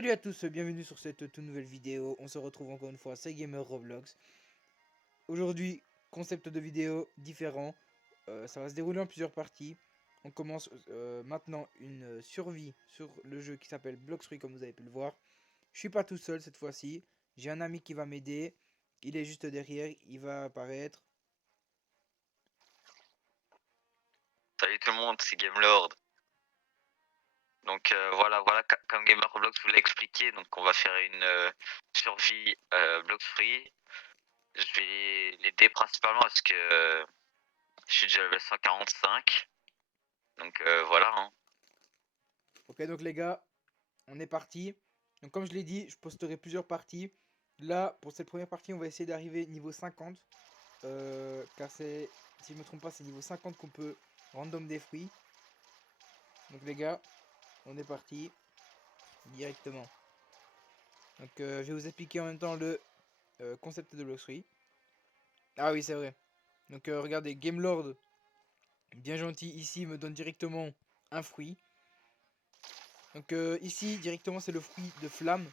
Salut à tous, bienvenue sur cette toute nouvelle vidéo. On se retrouve encore une fois, c'est Gamer Roblox. Aujourd'hui, concept de vidéo différent. Ça va se dérouler en plusieurs parties. On commence maintenant une survie sur le jeu qui s'appelle Blox Fruit, comme vous avez pu le voir. Je suis pas tout seul cette fois-ci. J'ai un ami qui va m'aider. Il est juste derrière, il va apparaître. Salut tout le monde, c'est Gamelord. Donc voilà, comme Gamer Roblox vous l'a expliqué, donc on va faire une survie block free. Je vais l'aider principalement parce que je suis déjà level 145. Donc voilà. Hein. Ok, donc les gars, on est parti. Donc comme je l'ai dit, je posterai plusieurs parties. Là, pour cette première partie, on va essayer d'arriver niveau 50. Car c'est, si je me trompe pas, c'est niveau 50 qu'on peut random des fruits. Donc les gars, on est parti directement. Donc je vais vous expliquer en même temps le concept de Blox Fruit. Ah oui, c'est vrai. Donc regardez, Gamelord, bien gentil, ici me donne directement un fruit. Donc ici, directement, c'est le fruit de flamme.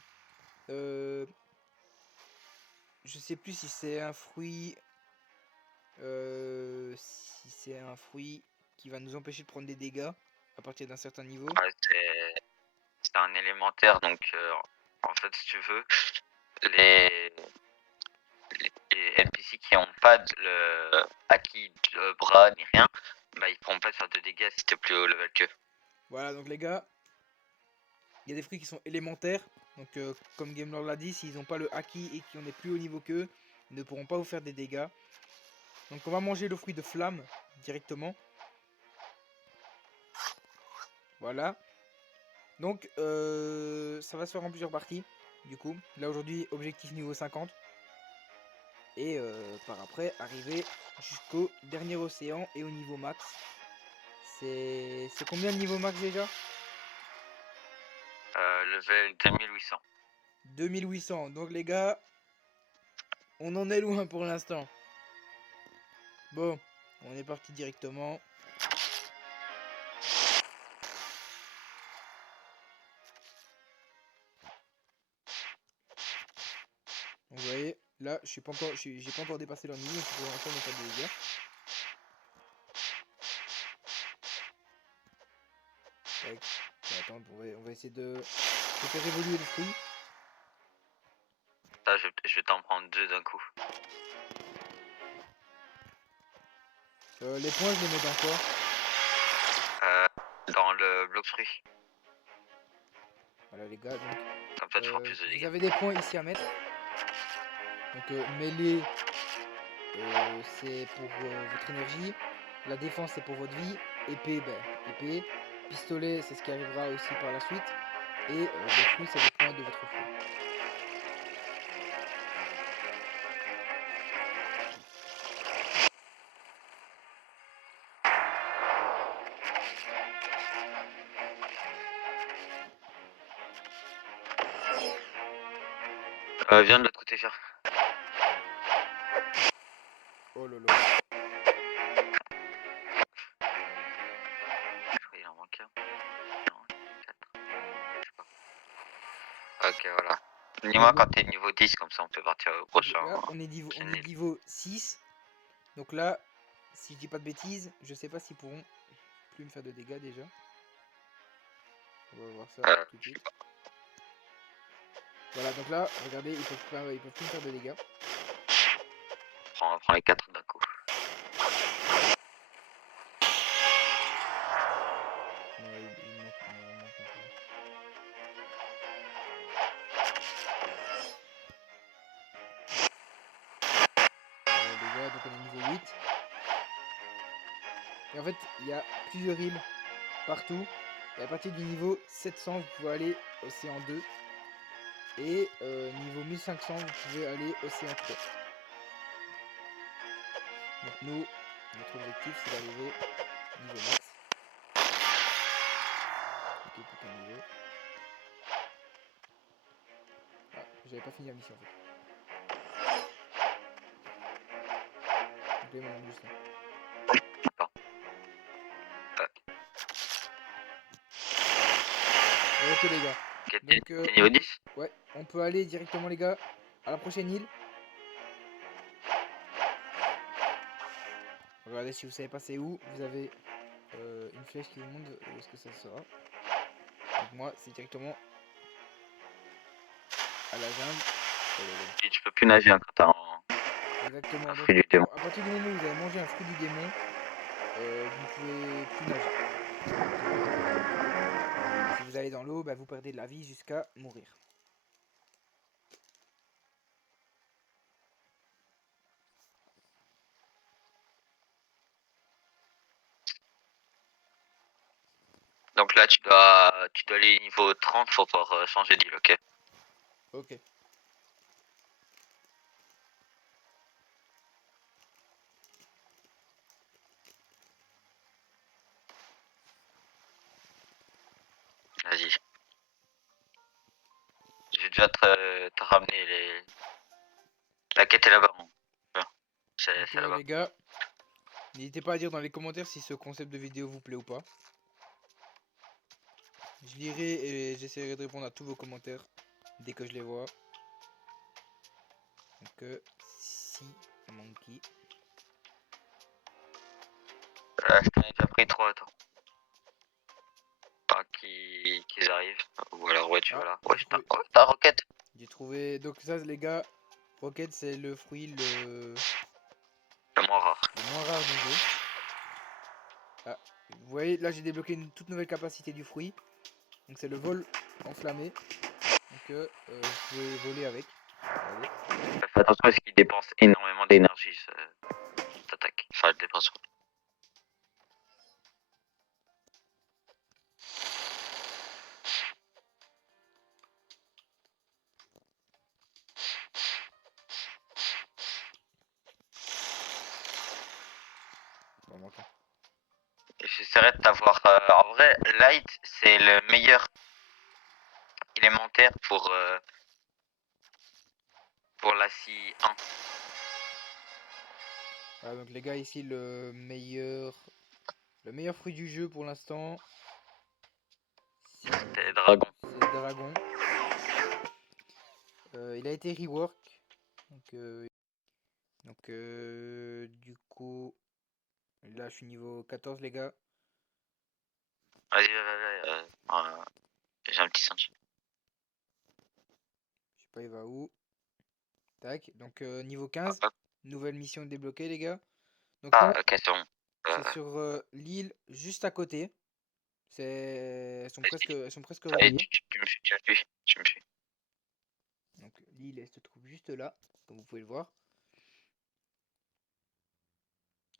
Je sais plus si c'est un fruit... si c'est un fruit qui va nous empêcher de prendre des dégâts à partir d'un certain niveau. Ouais, c'est un élémentaire, donc en fait si tu veux, les NPC qui n'ont pas le acquis de bras ni rien, bah ils pourront pas faire de dégâts si t'es plus haut level qu'eux. Voilà, donc les gars, il y a des fruits qui sont élémentaires. Donc comme Gamelord l'a dit, s'ils n'ont pas le haki et qu'on est plus haut niveau qu'eux, ils ne pourront pas vous faire des dégâts. Donc on va manger le fruit de flamme directement. Voilà. Donc ça va se faire en plusieurs parties. Du coup, là aujourd'hui, objectif niveau 50. Et par après, arriver jusqu'au dernier océan et au niveau max. C'est combien le niveau max déjà? Level 2800. 2800. Donc les gars, on en est loin pour l'instant. Bon, on est parti directement. Vous voyez, là, je suis pas encore, j'ai pas encore dépassé leur niveau, donc pour l'instant, on n'a pas de dégâts. Attends, on va essayer de faire évoluer le fruit. Là, je vais t'en prendre deux d'un coup. Les points, je les mets dans quoi? Dans le bloc fruit. Voilà les gars, donc Comme ça, tu feras plus de dégâts. vous avez des points ici à mettre. Donc mêlée, c'est pour votre énergie. La défense, c'est pour votre vie. Épée, épée. Pistolet, c'est ce qui arrivera aussi par la suite. Et le fruit, c'est les points de votre fruit. Viens de l'autre côté, faire. Oh lolo. Je crois qu'il en manque un. Non, 4. Je sais pas. Ok, voilà. Dis-moi quand t'es niveau 10, comme ça on peut partir au prochain. Là, on est niveau 6. Donc là, si je dis pas de bêtises, je sais pas s'ils pourront plus me faire de dégâts déjà. On va voir ça tout de suite. Voilà, donc là, regardez, ils peuvent plus me faire de dégâts. On prend les 4 d'un coup. Ouais, il manque un peu. Les gars, donc on est niveau 8. Et en fait, il y a plusieurs îles partout. Et à partir du niveau 700, vous pouvez aller Océan 2. Et niveau 1500, vous pouvez aller Océan 3. Donc nous, notre objectif, c'est d'arriver niveau max. Ok, plus qu'un niveau. Ah, j'avais pas fini la mission en fait. Donc là, il m'en manque juste un. Ok les gars, Ok, Donc, t'es niveau 10? ouais, on peut aller directement, les gars, à la prochaine île. Regardez, si vous savez pas c'est où, vous avez une flèche qui vous montre où est-ce que ça sera. Donc moi, c'est directement à la jungle. Et tu peux plus nager hein, quand t'as Exactement. un Donc, fruit du démon. à partir du moment où vous avez mangé un fruit du démon, vous ne pouvez plus nager. Si vous allez dans l'eau, bah, vous perdez de la vie jusqu'à mourir. Donc là, tu dois aller niveau 30 pour pouvoir changer d'île, ok? Ok. Vas-y. Je vais déjà te ramener les... La quête est là-bas. Bon. C'est Donc, là-bas. les gars, n'hésitez pas à dire dans les commentaires si ce concept de vidéo vous plaît ou pas. Je lirai et j'essaierai de répondre à tous vos commentaires dès que je les vois. Donc, si monkey. Je t'en ai déjà pris 3, attends. Pas qu'ils arrivent. Ou alors, ouais, tu Ah, vois là. j'ai Ouais, trouvé. t'as roquette. J'ai trouvé. Donc, ça, les gars, Rocket, c'est le fruit le Le moins rare. moins rare du jeu. Ah, vous voyez, là, j'ai débloqué une toute nouvelle capacité du fruit. Donc, c'est le vol enflammé. Donc, vous pouvez voler avec. Regardez. Fais attention parce qu'il dépense énormément d'énergie, cette attaque. Enfin, elle dépense. Bon, ok. J'essaierai de t'avoir. En vrai, Light, c'est le meilleur élémentaire pour la scie 1. Voilà, donc les gars, ici le meilleur fruit du jeu pour l'instant, C'est dragon. c'est le dragon. Il a été rework. Du coup, là je suis niveau 14 les gars. Vas-y, j'ai un petit singe. Je sais pas il va où. Tac, donc niveau 15, nouvelle mission débloquée les gars. Donc Ah, là, ok, c'est bon. c'est sur l'île juste à côté. Elles sont presque Allez, reliées. tu me suis, tu me suis. Donc l'île elle se trouve juste là, comme vous pouvez le voir.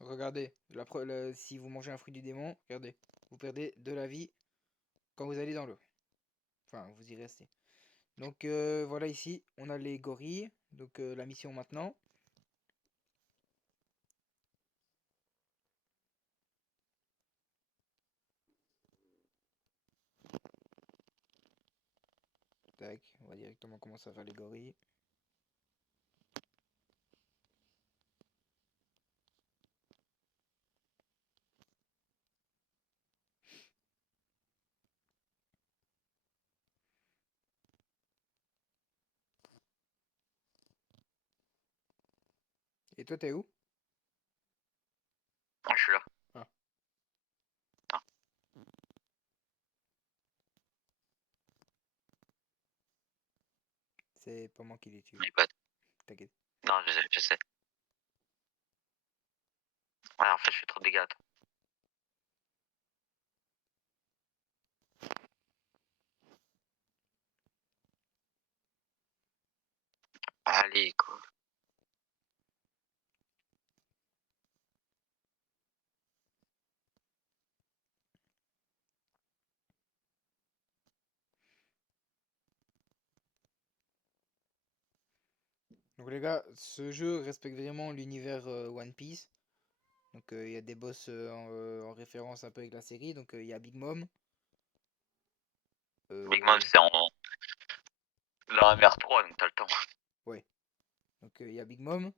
Regardez, si vous mangez un fruit du démon, regardez, vous perdez de la vie quand vous allez dans l'eau. Enfin, vous y restez. Donc voilà ici, on a les gorilles. Donc la mission maintenant. Tac, on va directement commencer à faire les gorilles. Et toi, t'es où? Moi, je suis là. Ah. Ah. C'est pas moi qui les tue. Mais pas. T'inquiète. Non, je sais. Ouais, en fait, je fais trop de dégâts. Attends. Allez, quoi. Donc les gars, ce jeu respecte vraiment l'univers One Piece. Donc il y a des boss en référence un peu avec la série. Donc il y a Big Mom. Big Mom, c'est en. Dans la mer 3, donc t'as le temps. Ouais. Donc il y a Big Mom.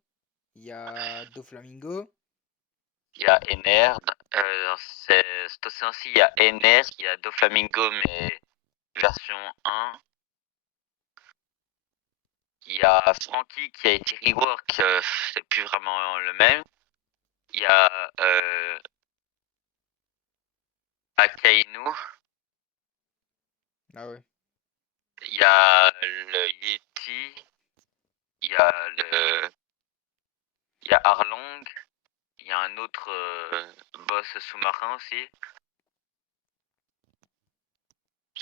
Il y a Doflamingo. Il y a Enerd. Cet océan-ci, il y a Enerd, il y a Doflamingo, mais version 1. Il y a Frankie qui a été rework, c'est plus vraiment le même. Il y a Akainu, Ah ouais. il y a le Yeti, il y a le, il y a Arlong, il y a un autre boss sous-marin aussi.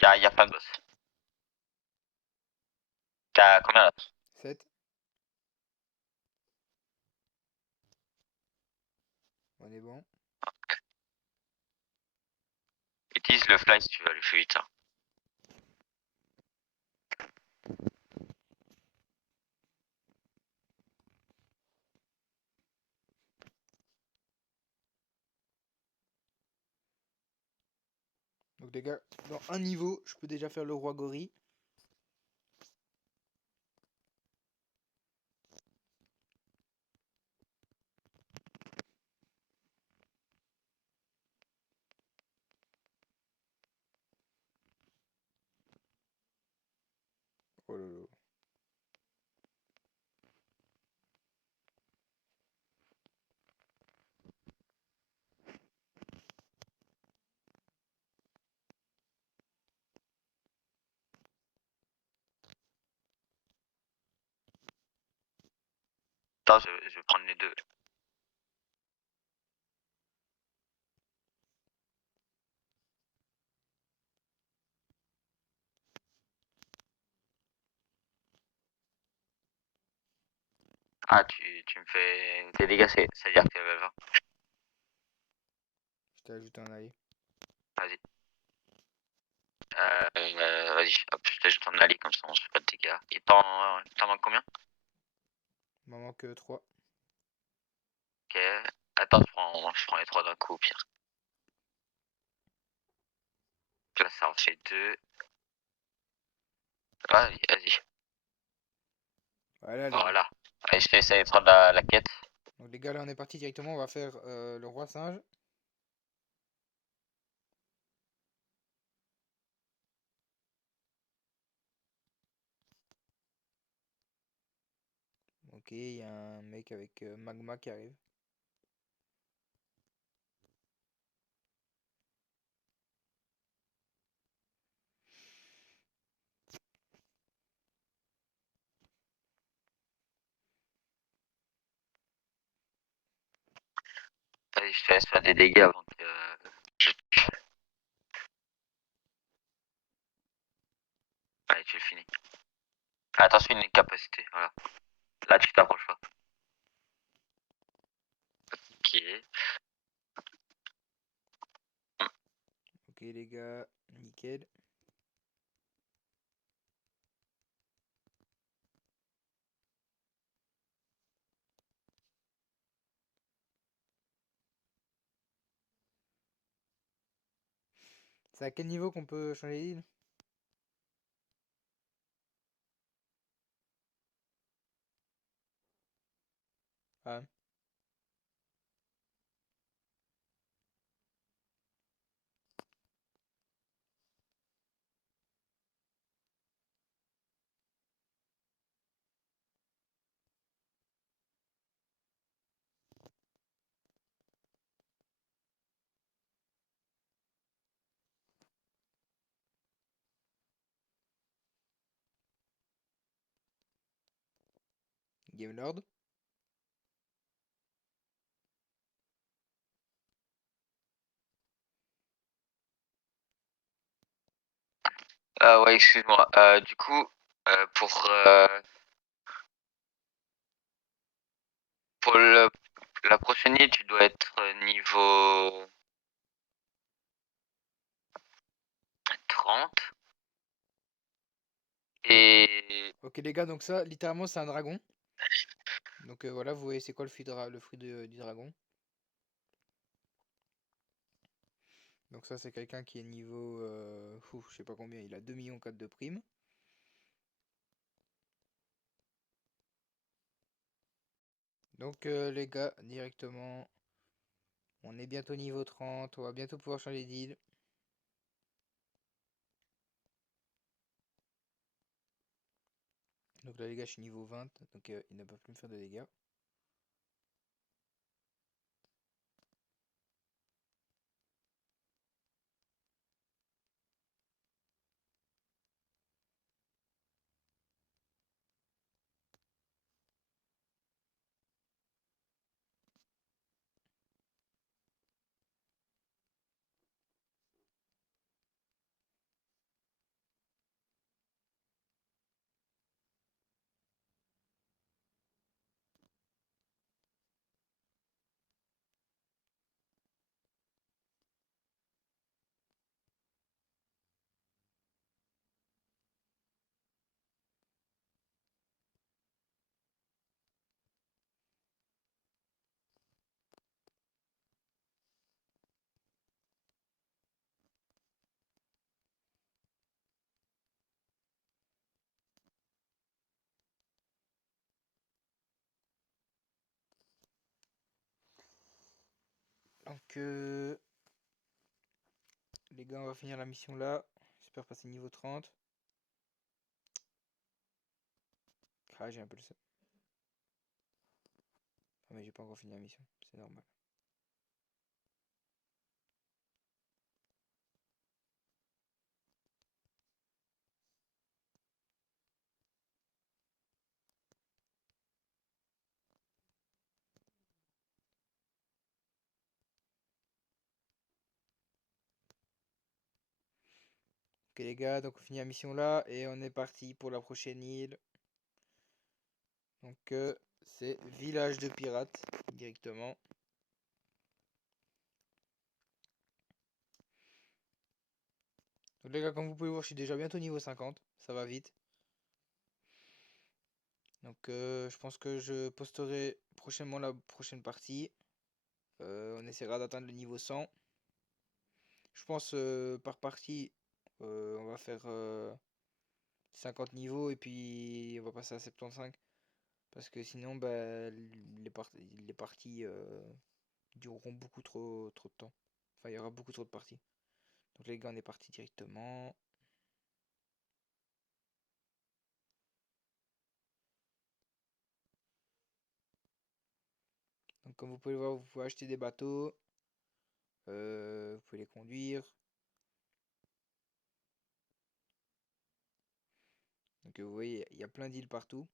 Il y a plein de boss. T'as combien là? 7. On est bon. Utilise le fly si tu veux aller plus vite. Hein. Donc les gars, dans un niveau, je peux déjà faire le roi gorille. Oh là là. Attends, je vais prendre les deux. Ah, tu me fais des dégâts, c'est-à-dire que level 20. Je t'ai ajouté un allié. Vas-y. Vas-y, hop, je t'ajoute un allié comme ça on se fait pas de dégâts. Et t'en manques combien? Il m'en manque 3. Ok. Attends, je prends les trois d'un coup au pire. Là, ça en fait deux. Vas-y, vas-y. Voilà les gars. Voilà. Allez, je te laisse aller prendre la quête. Donc les gars, là on est parti directement. On va faire le roi singe. Ok, il y a un mec avec magma qui arrive. Vas-y, je te laisse faire des dégâts avant que je... Allez, tu le finis. Attention, une capacité, voilà. Là, tu t'approches pas. Ok. Ok les gars, nickel. C'est à quel niveau qu'on peut changer d'île? Ah, Game Lord. Ouais, excuse-moi. Du coup, pour la prochaine île, tu dois être niveau 30. Et Ok les gars, donc ça, littéralement c'est un dragon. Donc voilà, vous voyez c'est quoi le fruit du dragon. Donc ça c'est quelqu'un qui est niveau, je sais pas combien, il a 2,4 millions de prime. Donc les gars, directement, on est bientôt niveau 30, on va bientôt pouvoir changer d'île. Donc là les gars je suis niveau 20, donc il ne peut plus me faire de dégâts. Donc les gars on va finir la mission là. J'espère passer niveau 30. Ah j'ai un peu le seum. Ah mais j'ai pas encore fini la mission, c'est normal. Ok les gars, donc on finit la mission là et on est parti pour la prochaine île. Donc c'est village de pirates directement. Donc les gars, comme vous pouvez voir, je suis déjà bientôt niveau 50, ça va vite. Donc je pense que je posterai prochainement la prochaine partie. On essaiera d'atteindre le niveau 100. Je pense par partie, on va faire 50 niveaux et puis on va passer à 75. Parce que sinon, bah, les parties dureront beaucoup trop de temps. Enfin, il y aura beaucoup trop de parties. Donc les gars, on est parti directement. Donc comme vous pouvez le voir, vous pouvez acheter des bateaux. Vous pouvez les conduire. Donc vous voyez, il y a plein d'îles partout.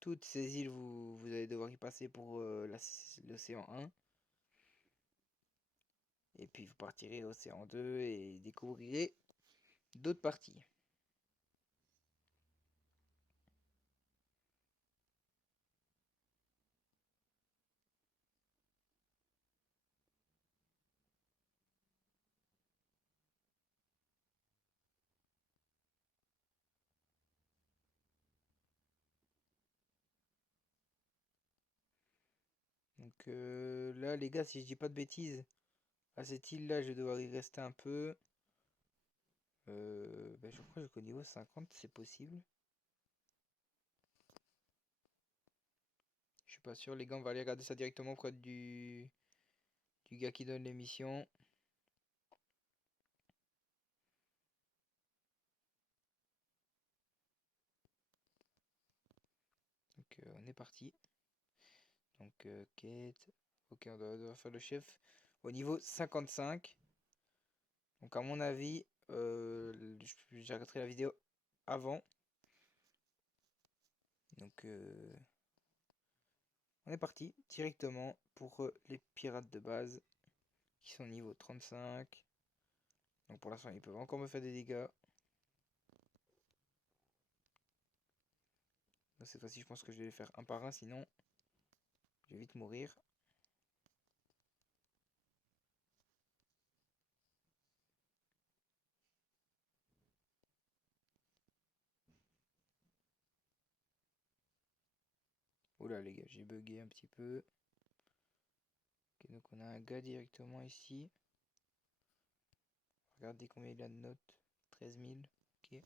Toutes ces îles, vous allez devoir y passer pour l'océan 1. Et puis vous partirez au océan 2 et découvrirez d'autres parties. Donc là, les gars, si je dis pas de bêtises, à cette île-là, je vais devoir y rester un peu. Bah, je crois qu'au niveau 50, c'est possible. Je suis pas sûr, les gars, on va aller regarder ça directement auprès du gars qui donne l'émission. Donc on est parti. Donc quête. Ok, on doit faire le chef au niveau 55. Donc à mon avis, j'arrêterai la vidéo avant. Donc on est parti directement pour les pirates de base qui sont niveau 35. Donc pour l'instant ils peuvent encore me faire des dégâts. Donc cette fois-ci je pense que je vais les faire un par un, sinon je vais vite mourir. Oula les gars, j'ai bugué un petit peu. Ok, donc on a un gars directement ici. Regardez combien il a de notes. 13 000. Ok.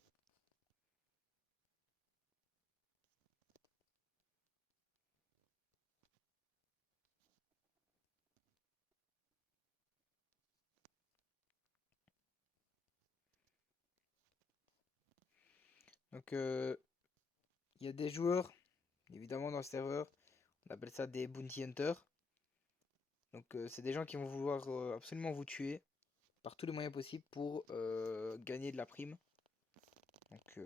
Donc il y a des joueurs, évidemment dans le serveur, on appelle ça des bounty hunters. Donc c'est des gens qui vont vouloir absolument vous tuer par tous les moyens possibles pour gagner de la prime. Donc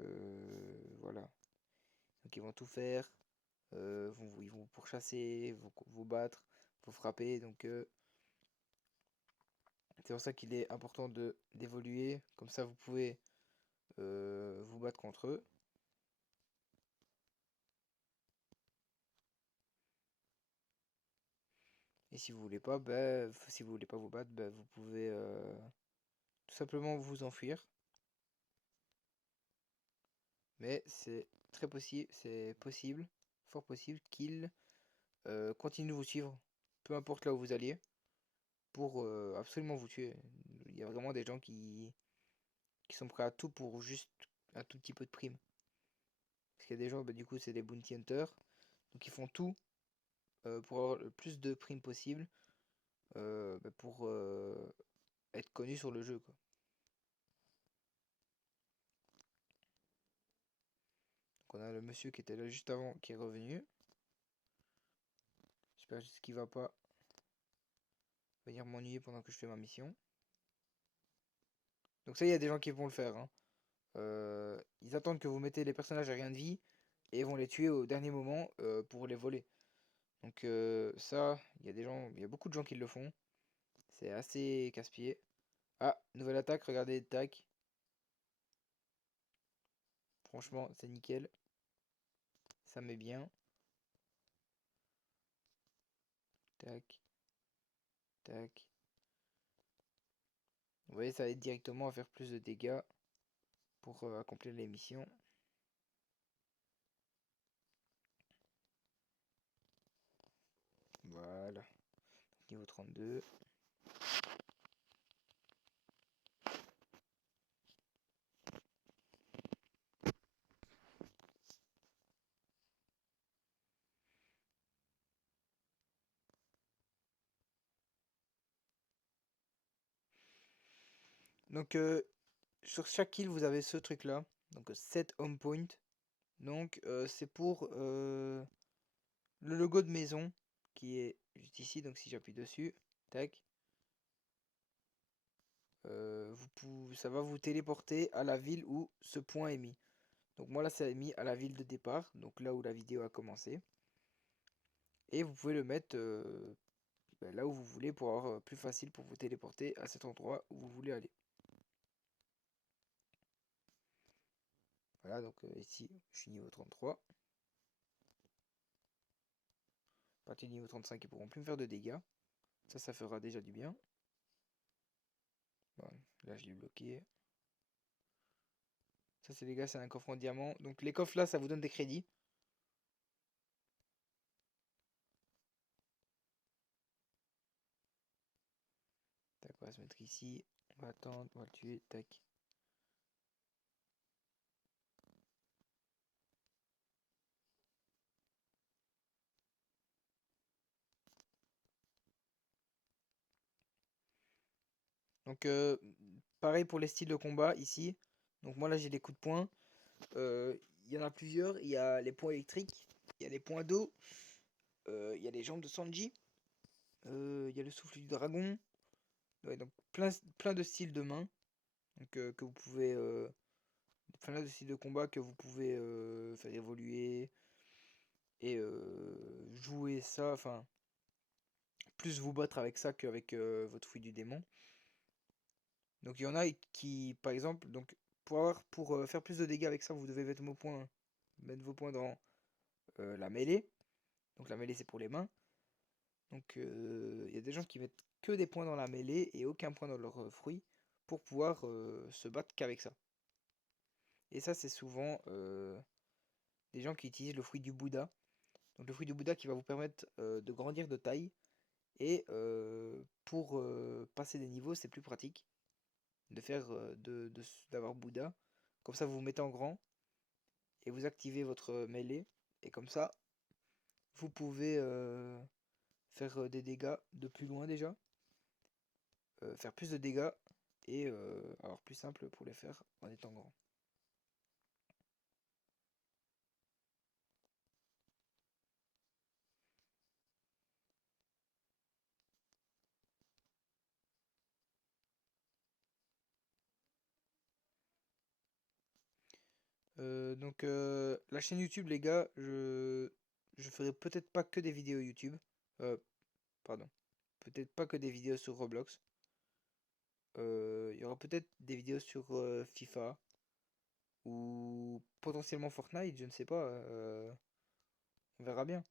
voilà. Donc ils vont tout faire. Ils vont vous pourchasser, vous battre, vous frapper. Donc c'est pour ça qu'il est important de d'évoluer. Comme ça vous pouvez vous battre contre eux. Et si vous voulez pas, si vous voulez pas vous battre, vous pouvez tout simplement vous enfuir. Mais c'est possible, fort possible qu'ils continuent de vous suivre, peu importe là où vous alliez, pour absolument vous tuer. Il y a vraiment des gens qui sont prêts à tout pour juste un tout petit peu de prime. Parce qu'il y a des gens, du coup, c'est des bounty hunters, donc ils font tout pour avoir le plus de primes possible pour être connus sur le jeu, quoi. Donc on a le monsieur qui était là juste avant qui est revenu. J'espère juste qu'il va pas venir m'ennuyer pendant que je fais ma mission. Donc ça, il y a des gens qui vont le faire, hein. Ils attendent que vous mettez les personnages à rien de vie et vont les tuer au dernier moment pour les voler. Donc ça, il y a beaucoup de gens qui le font. C'est assez casse-pied. Ah, nouvelle attaque, regardez, tac. Franchement, c'est nickel. Ça met bien. Tac, tac. Vous voyez, ça aide directement à faire plus de dégâts pour accomplir les missions. Voilà. Niveau 32. Donc sur chaque île, vous avez ce truc-là. Donc 7 home point. Donc c'est pour le logo de maison qui est juste ici. Donc si j'appuie dessus, tac, ça va vous téléporter à la ville où ce point est mis. Donc moi là, ça est mis à la ville de départ, donc là où la vidéo a commencé. Et vous pouvez le mettre là où vous voulez pour avoir plus facile pour vous téléporter à cet endroit où vous voulez aller. Voilà, donc ici, je suis niveau 33. À partir du niveau 35, ils pourront plus me faire de dégâts. Ça fera déjà du bien. Bon, là, je l'ai bloqué. Ça, c'est les gars, c'est un coffre en diamant. Donc les coffres là, ça vous donne des crédits. Tac, on va se mettre ici. On va attendre, on va le tuer. Tac. Donc pareil pour les styles de combat ici. Donc moi là, j'ai des coups de poing. Il y en a plusieurs. Il y a les points électriques. Il y a les points d'eau. Il y a les jambes de Sanji. Il y a le souffle du dragon. Ouais, donc plein de styles de main. Donc que vous pouvez... plein de styles de combat que vous pouvez faire évoluer. Et jouer ça. Enfin, plus vous battre avec ça qu'avec votre fruit du démon. Donc il y en a qui, par exemple, donc pour faire plus de dégâts avec ça, vous devez mettre vos points dans la mêlée. Donc la mêlée c'est pour les mains. Donc il y a des gens qui mettent que des points dans la mêlée et aucun point dans leur fruit pour pouvoir se battre qu'avec ça. Et ça c'est souvent des gens qui utilisent le fruit du Bouddha. Donc le fruit du Bouddha qui va vous permettre de grandir de taille. Et pour passer des niveaux, c'est plus pratique de faire d'avoir Bouddha. Comme ça, vous vous mettez en grand et vous activez votre mêlée. Et comme ça, vous pouvez faire des dégâts de plus loin déjà, faire plus de dégâts et avoir plus simple pour les faire en étant grand. Donc la chaîne YouTube, les gars, je ferai peut-être pas que des vidéos YouTube. Pardon. Peut-être pas que des vidéos sur Roblox. Il y aura peut-être des vidéos sur FIFA ou potentiellement Fortnite, je ne sais pas. On verra bien.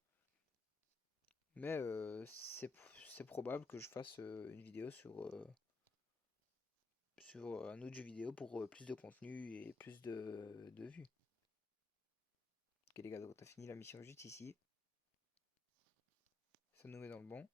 Mais c'est probable que je fasse une vidéo sur un autre jeu vidéo pour plus de contenu et plus de vues. Ok les gars, donc on a fini la mission juste ici. Ça nous met dans le bon.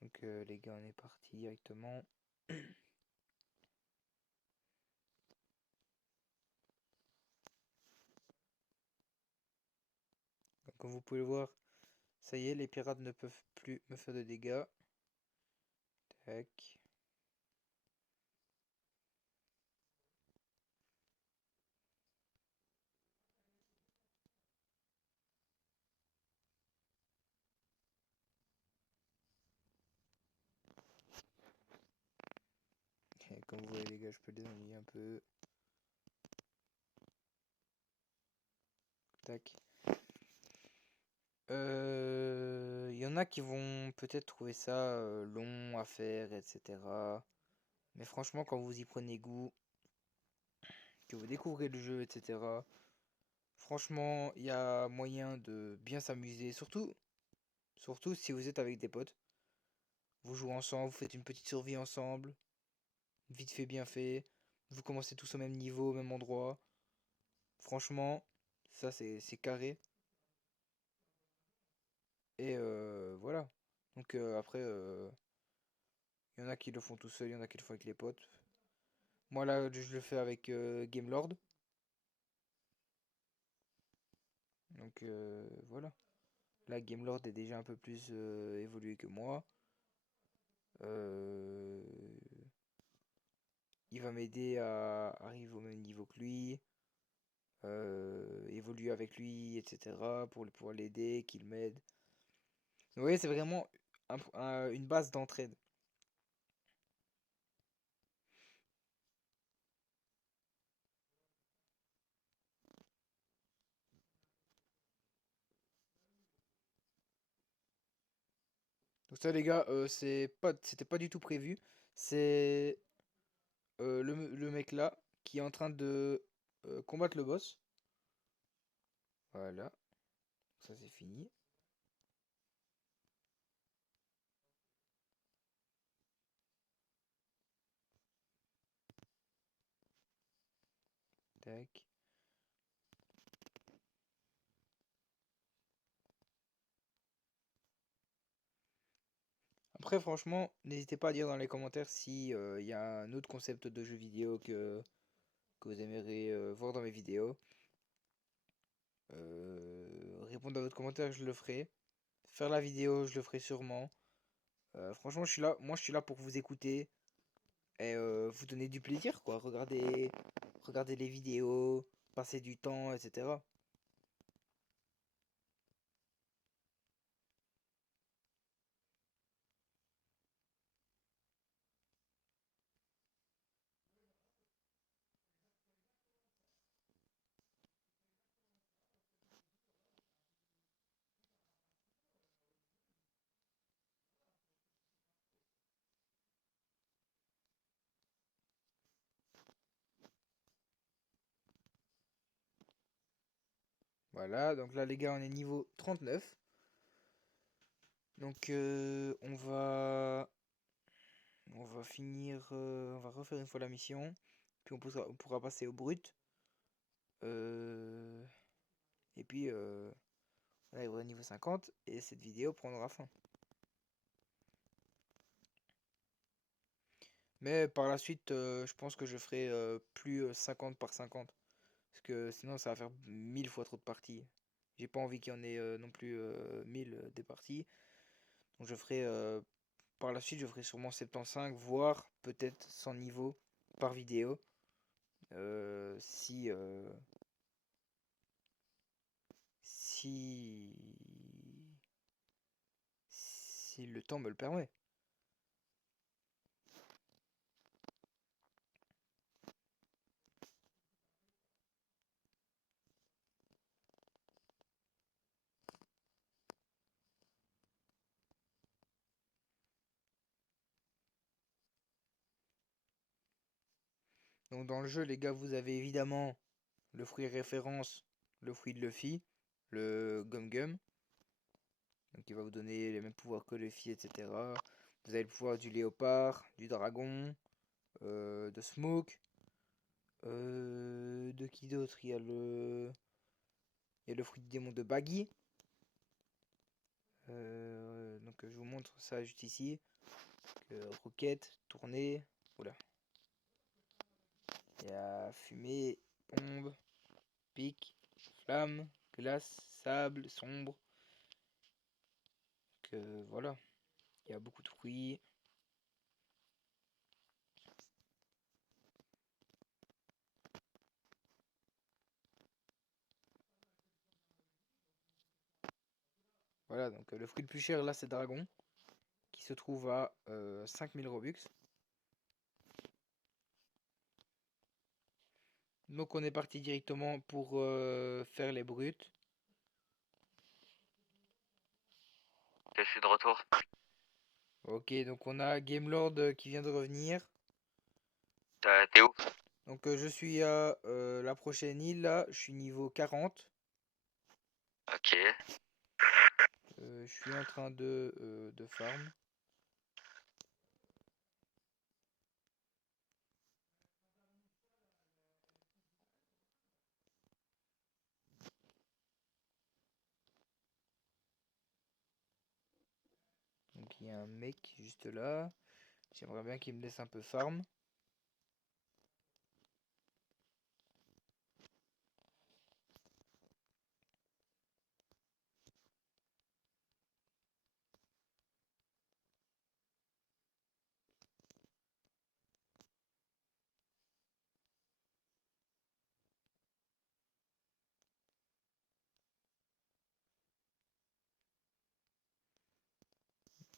Donc les gars, on est parti directement. Donc, comme vous pouvez le voir, ça y est, les pirates ne peuvent plus me faire de dégâts. Tac. Et comme vous voyez les gars, je peux les ennuyer un peu. Tac. Il y en a qui vont peut-être trouver ça long à faire, etc. Mais franchement, quand vous y prenez goût, que vous découvrez le jeu, etc. Franchement, il y a moyen de bien s'amuser. Surtout si vous êtes avec des potes. Vous jouez ensemble, vous faites une petite survie ensemble. Vite fait, bien fait. Vous commencez tous au même niveau, au même endroit. Franchement, ça c'est carré. Et voilà. Donc après, il y en a qui le font tout seul, il y en a qui le font avec les potes. Moi là, je le fais avec Gamelord. Donc voilà. Là, Gamelord est déjà un peu plus évolué que moi. Euh, il va m'aider à arriver au même niveau que lui. Évoluer avec lui, etc. pour pouvoir l'aider, qu'il m'aide. Vous voyez, c'est vraiment une base d'entraide. Donc ça les gars, c'était pas du tout prévu. C'est le mec là qui est en train de combattre le boss. Voilà, ça c'est fini. Tac. Après franchement, n'hésitez pas à dire dans les commentaires si il y a un autre concept de jeu vidéo que vous aimeriez voir dans mes vidéos. Répondre à votre commentaire, je le ferai. Faire la vidéo, je le ferai sûrement. Franchement, je suis là, moi je suis là pour vous écouter et vous donner du plaisir, quoi. Regardez les vidéos, passer du temps, etc. Voilà, donc là les gars, on est niveau 39. Donc on va finir, on va refaire une fois la mission, puis on pourra passer au brut. Euh, et puis on arrivera au niveau 50 et cette vidéo prendra fin. Mais par la suite, je pense que je ferai plus 50 par 50. Parce que sinon, ça va faire 1000 fois trop de parties. J'ai pas envie qu'il y en ait non plus 1000 des parties. Donc je ferai par la suite, je ferai sûrement 75, voire peut-être 100 niveaux par vidéo. Si, si, si le temps me le permet. Donc dans le jeu, les gars, vous avez évidemment le fruit référence, le fruit de Luffy, le Gum Gum. Donc il va vous donner les mêmes pouvoirs que Luffy, etc. Vous avez le pouvoir du léopard, du dragon, de Smoke. De qui d'autre? Il y a le fruit du démon de Baggy. Donc je vous montre ça juste ici. Roquette, tournée. Oula. Il y a fumée, bombe, pic, flamme, glace, sable, sombre. Voilà. Il y a beaucoup de fruits. Voilà, donc le fruit le plus cher là c'est dragon. Qui se trouve à 5000 Robux. Donc on est parti directement pour faire les brutes. Je suis de retour. Ok, donc on a Gamelord qui vient de revenir. T'es où? Donc je suis à la prochaine île là, je suis niveau 40. Ok. Je suis en train de farm. Donc il y a un mec juste là. J'aimerais bien qu'il me laisse un peu farm.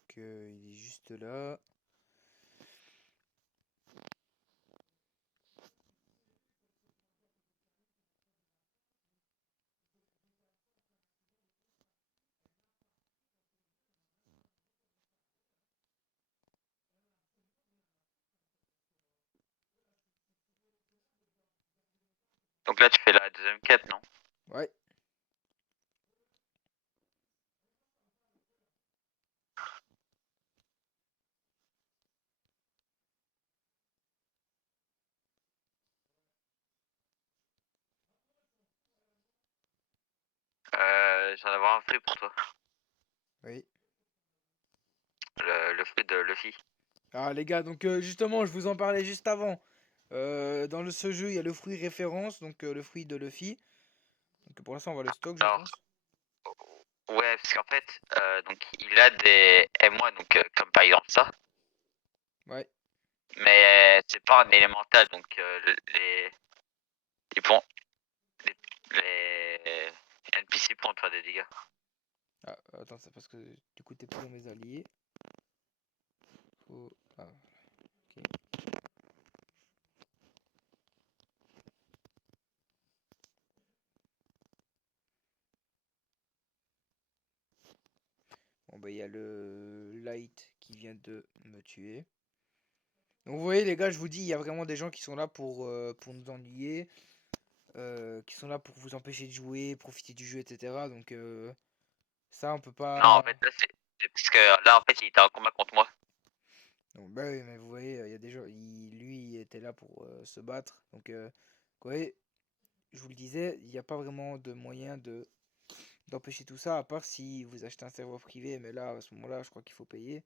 Donc il est juste là. Donc là, tu fais la deuxième quête, non? Ouais. Je viens d'avoir un fruit pour toi. Oui. Le fruit de Luffy. Ah les gars, donc justement, je vous en parlais juste avant. Ce jeu, il y a le fruit référence, donc le fruit de Luffy. Donc pour l'instant, on va le stock, je Alors, pense. ouais, parce qu'en fait, donc il a des M1, donc comme par exemple ça. Ouais. Mais c'est pas un élémental, donc les, ponts, les NPC pourront te faire des dégâts. Ah, attends, c'est parce que du coup, t'es plus dans mes alliés. Faut... Ah, ok. Bon, bah, il y a le Light qui vient de me tuer. Donc, vous voyez, les gars, je vous dis, il y a vraiment des gens qui sont là pour nous ennuyer. Qui sont là pour vous empêcher de jouer, profiter du jeu, etc. Donc, ça, on peut Non, en pas. fait, là, c'est parce que là, en fait, il était en combat contre moi. Donc, bah oui, mais vous voyez, il y a des gens. Lui, il était là pour se battre. Donc, vous voyez, je vous le disais, il n'y a pas vraiment de moyen d'empêcher tout ça, à part si vous achetez un serveur privé. Mais là, à ce moment-là, je crois qu'il faut payer.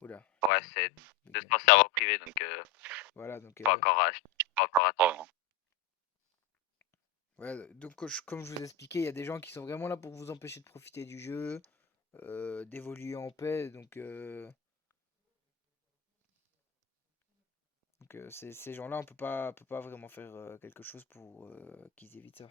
Oula, Ouais, c'est bugué un 200 peu. serveurs privé, donc Voilà, donc pas encore attendre. ouais, donc comme je vous expliquais, il y a des gens qui sont vraiment là pour vous empêcher de profiter du jeu, d'évoluer en paix, donc ces gens-là, on peut pas vraiment faire quelque chose pour qu'ils évitent ça.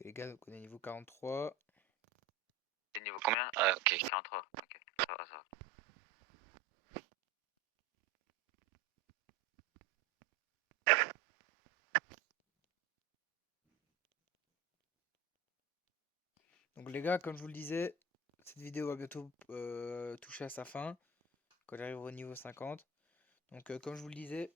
Ok, les gars, donc on est niveau 43. C'est niveau combien? Ok, 43. Ok, ça va, ça va. Donc les gars, comme je vous le disais, cette vidéo va bientôt toucher à sa fin, quand j'arrive au niveau 50. Donc comme je vous le disais,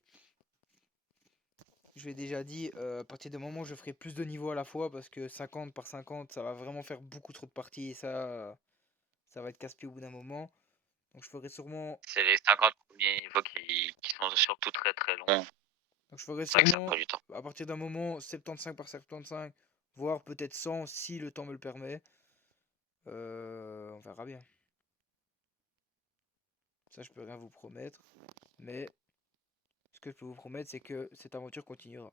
je l'ai déjà dit, à partir du moment où je ferai plus de niveaux à la fois, parce que 50 par 50, ça va vraiment faire beaucoup trop de parties, et ça va être casse-pied au bout d'un moment. Donc je ferai sûrement, C'est les 50 premiers niveaux qui sont surtout très très longs. donc je ferai C'est vrai que ça sûrement prend du temps. à partir d'un moment 75 par 75, voire peut-être 100 si le temps me le permet. On verra bien. Ça, je peux rien vous promettre, mais ce que je peux vous promettre, c'est que cette aventure continuera.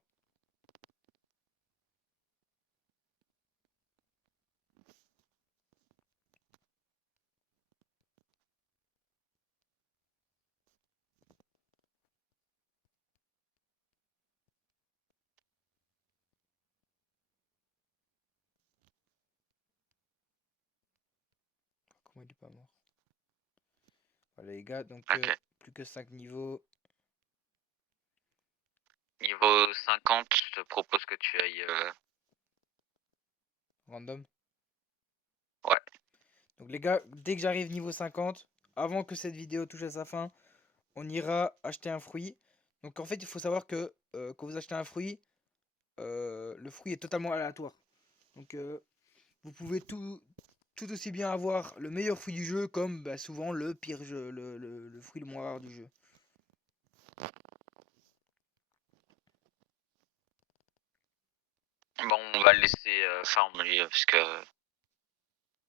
Comment il est pas mort? Voilà les gars, donc Ok. plus que 5 niveaux Niveau 50, je te propose que tu ailles. random. Ouais. Donc les gars, dès que j'arrive niveau 50, avant que cette vidéo touche à sa fin, on ira acheter un fruit. Donc en fait, il faut savoir que quand vous achetez un fruit, le fruit est totalement aléatoire. Donc vous pouvez tout aussi bien avoir le meilleur fruit du jeu comme bah, souvent le pire jeu, le fruit le moins rare du jeu. Bon, on va le laisser farm lui, parce que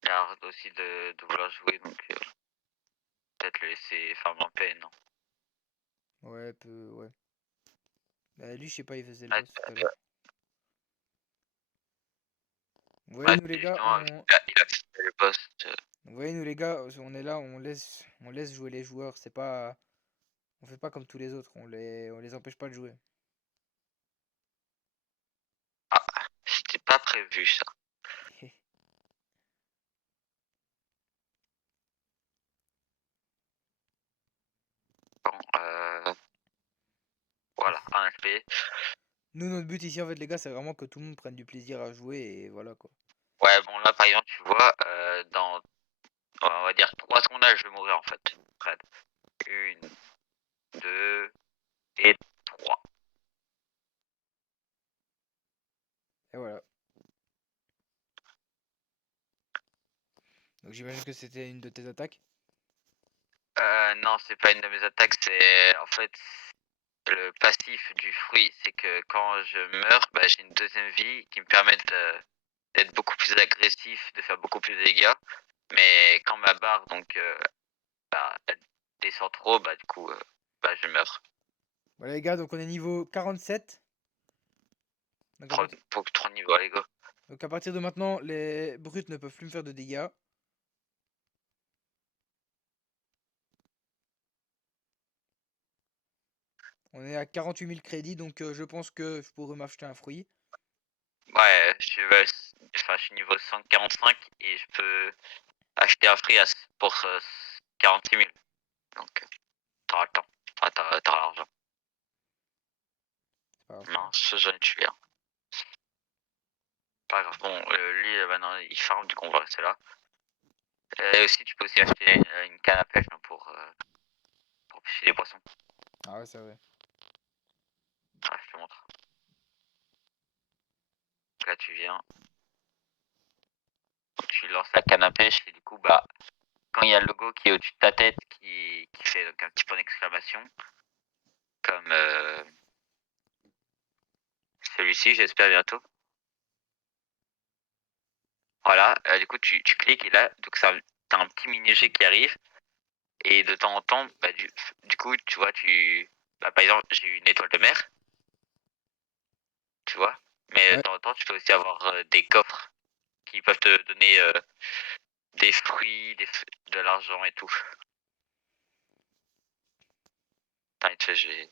il a l'air aussi de vouloir jouer, donc peut-être le laisser farm en paix, non? Ouais, ouais. Bah, lui, je sais pas, il faisait le Ah, boss tout à l'heure. Vous voyez, ouais, nous les gars, justement, il a fait le boss. vous voyez, nous les gars, on est là, on laisse jouer les joueurs. C'est pas, on fait pas comme tous les autres. On les empêche pas de jouer. Ah, c'était pas prévu ça. Bon, voilà, un SP. Nous, notre but ici, en fait, les gars, c'est vraiment que tout le monde prenne du plaisir à jouer et voilà quoi. Ouais, bon là par exemple, tu vois, dans, on va dire 3 secondes là, je vais mourir en fait. Près. Une, deux et trois. Et voilà. Donc j'imagine que c'était une de tes attaques. Non, c'est pas une de mes attaques, c'est en fait le passif du fruit, c'est que quand je meurs, bah, j'ai une deuxième vie qui me permet d'être beaucoup plus agressif, de faire beaucoup plus de dégâts. Mais quand ma barre donc bah, elle descend trop, bah du coup bah, je meurs. Voilà les gars, donc on est niveau 47. Pour 3 niveaux, allez go. Donc à partir de maintenant, les brutes ne peuvent plus me faire de dégâts. On est à 48 000 crédits, donc je pense que je pourrais m'acheter un fruit. Ouais, je suis niveau 145 et je peux acheter un free pour 46 000. Donc t'auras le temps. Enfin, t'auras l'argent. C'est pas grave, c'est pas Non, grave. j'en ai tué un. Pas grave. Bon, lui maintenant il farm, du coup on va rester là. Et aussi, tu peux aussi acheter une canne à pêche hein, pour pêcher des poissons. Ah ouais, c'est vrai. Ah, je te montre. Là, tu viens, tu lances la canne à pêche et du coup, bah, quand il y a le logo qui est au-dessus de ta tête qui fait donc un petit point d'exclamation, comme celui-ci, j'espère bientôt. Voilà, du coup, tu cliques et là, donc ça, t'as un petit mini-jeu qui arrive. Et de temps en temps, bah, du coup, tu vois, bah, par exemple, j'ai eu une étoile de mer, tu vois. Mais de Ouais. temps en temps, tu peux aussi avoir des coffres qui peuvent te donner des fruits, de l'argent et tout. Putain, vite fait,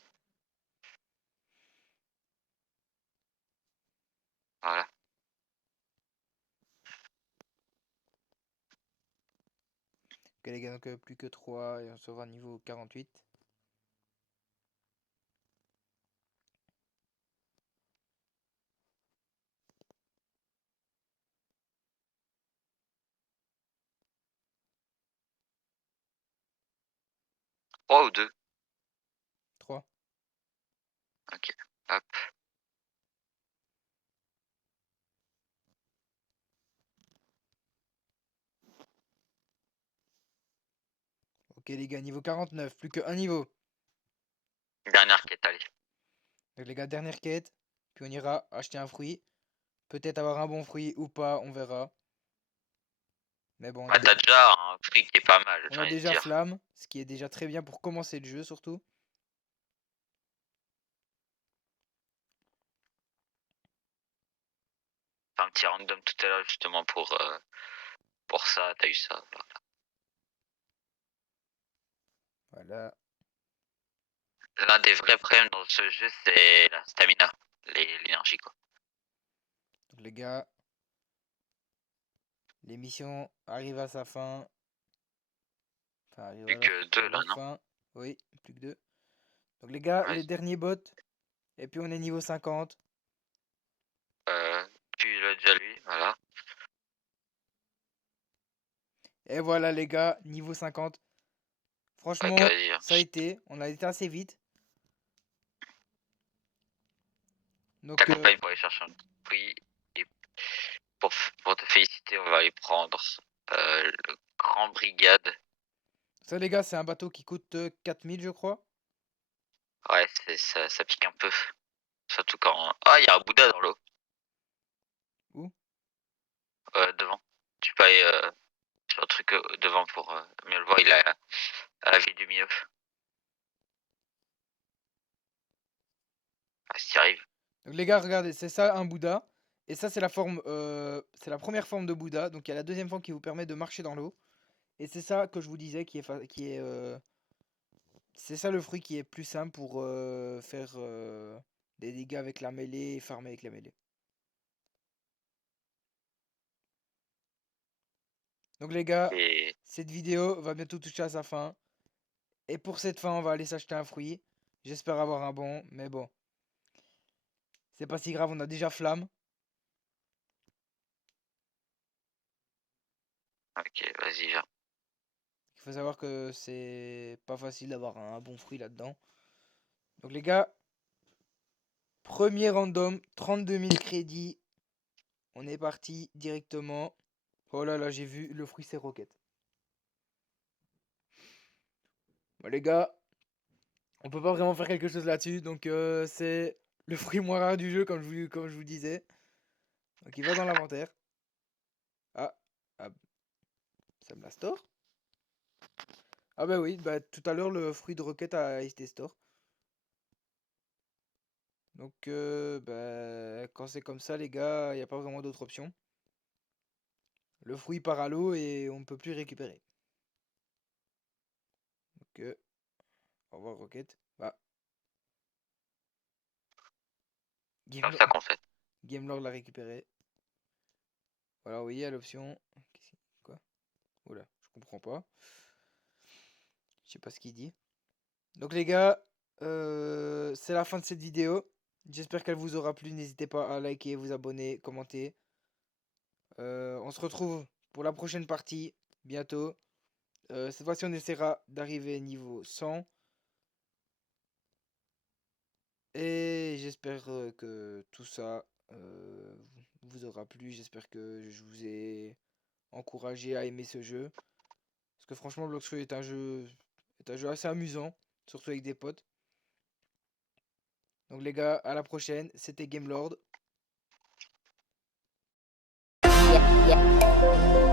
Voilà. Ok les gars, donc plus que 3 et on se revoit niveau 48. Trois ou deux. 3. Ok. Hop. Ok les gars, niveau 49, plus que un niveau. Dernière quête, allez. Donc les gars, dernière quête, puis on ira acheter un fruit. Peut-être avoir un bon fruit ou pas, on verra. Mais bon, Bah, t'as déjà un fruit qui est pas mal, on j'ai a envie de déjà dire. Flamme, ce qui est déjà très bien pour commencer le jeu surtout. T'as un petit random tout à l'heure justement pour ça, t'as eu ça. Voilà. Voilà. L'un des vrais problèmes dans ce jeu, c'est la stamina, l'énergie quoi. Donc les gars, l'émission arrive à sa fin. Enfin, arrive Plus que à deux là, leur non? fin. Oui, plus que deux. Donc les gars, Ouais. les derniers bots. Et puis on est niveau 50. Tu l'as déjà lu, voilà. Et voilà les gars, niveau 50. Ok, Franchement, vas-y. ça a été. On a été assez vite. Donc T'accompagnes pour aller chercher un fruit et pour te féliciter, on va aller prendre le Grand Brigade. ça les gars, c'est un bateau qui coûte 4000 je crois. Ouais, ça pique un peu. Surtout quand. Ah, il y a un Bouddha dans l'eau, Où? devant. Tu peux aller sur le truc devant pour mieux le voir. Il a la vie du milieu. Ah, s'y arrive. Donc les gars, regardez, c'est ça un Bouddha. Et ça, c'est la forme, c'est la première forme de Bouddha. Donc il y a la deuxième forme qui vous permet de marcher dans l'eau. Et c'est ça que je vous disais c'est ça le fruit qui est plus simple pour faire des dégâts avec la mêlée et farmer avec la mêlée. Donc les gars, Et cette vidéo va bientôt toucher à sa fin. Et pour cette fin, on va aller s'acheter un fruit. J'espère avoir un bon, mais bon. C'est pas si grave, on a déjà Flamme. ok, vas-y, viens. Il faut savoir que c'est pas facile d'avoir un bon fruit là-dedans. Donc les gars, premier random, 32 000 crédits. On est parti directement. Oh là là, j'ai vu le fruit, c'est roquette. Bon les gars, on peut pas vraiment faire quelque chose là-dessus. Donc c'est le fruit moins rare du jeu, comme je vous disais. Donc il va dans l'inventaire. Ah, ah, ça me la store? Ah bah oui, bah tout à l'heure le fruit de roquette a été store. Donc bah, quand c'est comme ça les gars, il n'y a pas vraiment d'autre option. Le fruit part à l'eau et on ne peut plus le récupérer. Donc au revoir roquette. Ah, Comme Game, ça qu'on fait. Gamelord l'a récupéré. Voilà, oui, il y a l'option. Quoi? Oula, je comprends pas. Je sais pas ce qu'il dit. Donc les gars, c'est la fin de cette vidéo. J'espère qu'elle vous aura plu. N'hésitez pas à liker, vous abonner, commenter. On se retrouve pour la prochaine partie. bientôt. Cette fois-ci, on essaiera d'arriver niveau 100. Et j'espère que tout ça vous aura plu. J'espère que je vous ai encouragé à aimer ce jeu. Parce que franchement, Bloxroy est un jeu assez amusant, surtout avec des potes. Donc les gars, à la prochaine. C'était Gamelord. Yeah, yeah.